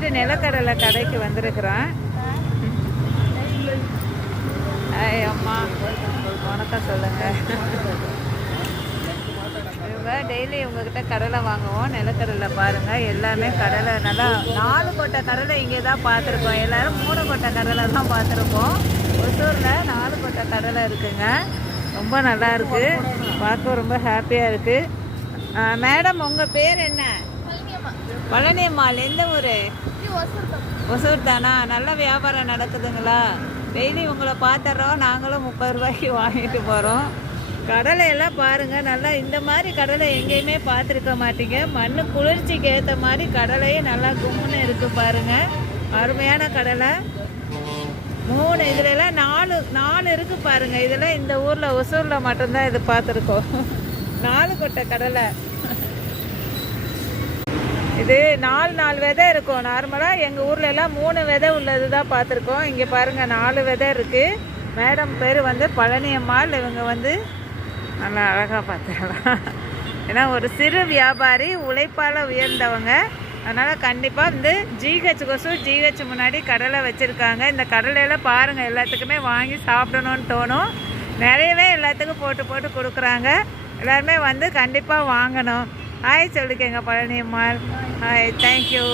வந்துட்டு நிலக்கடலை கடைக்கு வந்திருக்கிறோம் அம்மா வணக்கம் சொல்லுங்க. இவங்க டெய்லி உங்ககிட்ட கடலை வாங்குவோம் நிலக்கடலை பாருங்க. எல்லாமே கடலை நல்லா நாலு கொட்டை கடலை இங்கே தான் பார்த்துருக்கோம். எல்லாரும் மூணு கொட்டை கடலை தான் பார்த்துருக்கோம். ஒசூரில் நாலு கொட்டை கடலை இருக்குங்க. ரொம்ப நல்லா இருக்கு. பார்க்க ரொம்ப ஹாப்பியாக இருக்கு. மேடம் உங்கள் பேர் என்ன? பழனியம்மாள் எந்த ஊர்? ஒசூர் தானா நல்ல வியாபாரம் நடக்குதுங்களா? டெய்லி உங்களை பார்த்துட்றோம் நாங்களும் முப்பது ரூபாய்க்கு வாங்கிட்டு போகிறோம் கடலை எல்லாம் பாருங்கள் நல்லா இந்த மாதிரி கடலை எங்கேயுமே பார்த்துருக்க மாட்டீங்க. மண் குளிர்ச்சிக்கு ஏற்ற மாதிரி கடலையும் நல்லா கும்முன்னு இருக்குது பாருங்கள் அருமையான கடலை. மூணு இதுல எல்லாம் நாலு நாலு இருக்கு பாருங்க. இதெல்லாம் இந்த ஊர்ல ஒசூர்ல மட்டும்தான் இது பார்த்துருக்கோம். நாலு கொட்டை கடலை. இது நாலு நாலு விதை இருக்கும். நார்மலாக எங்கள் ஊரில் எல்லாம் மூணு விதை உள்ளது தான் பார்த்துருக்கோம். இங்கே பாருங்கள் நாலு விதை இருக்குது மேடம் பேர் வந்து பழனியம்மாள். இவங்க வந்து நல்லா அழகாக பார்த்துக்கலாம். ஏன்னா ஒரு சிறு வியாபாரி உழைப்பால் உயர்ந்தவங்க. அதனால் கண்டிப்பாக வந்து ஜிஹெச் கொசும் ஜிஹெச் முன்னாடி கடலை வச்சுருக்காங்க. இந்த கடலையில் பாருங்கள் எல்லாத்துக்குமே வாங்கி சாப்பிடணும்னு தோணும். நிறையவே எல்லாத்துக்கும் போட்டு போட்டு கொடுக்குறாங்க. எல்லாருமே வந்து கண்டிப்பாக வாங்கணும். ஹாய் சொல்லிக்கங்க பழனியம்மாள் ஹாய் தேங்க்யூ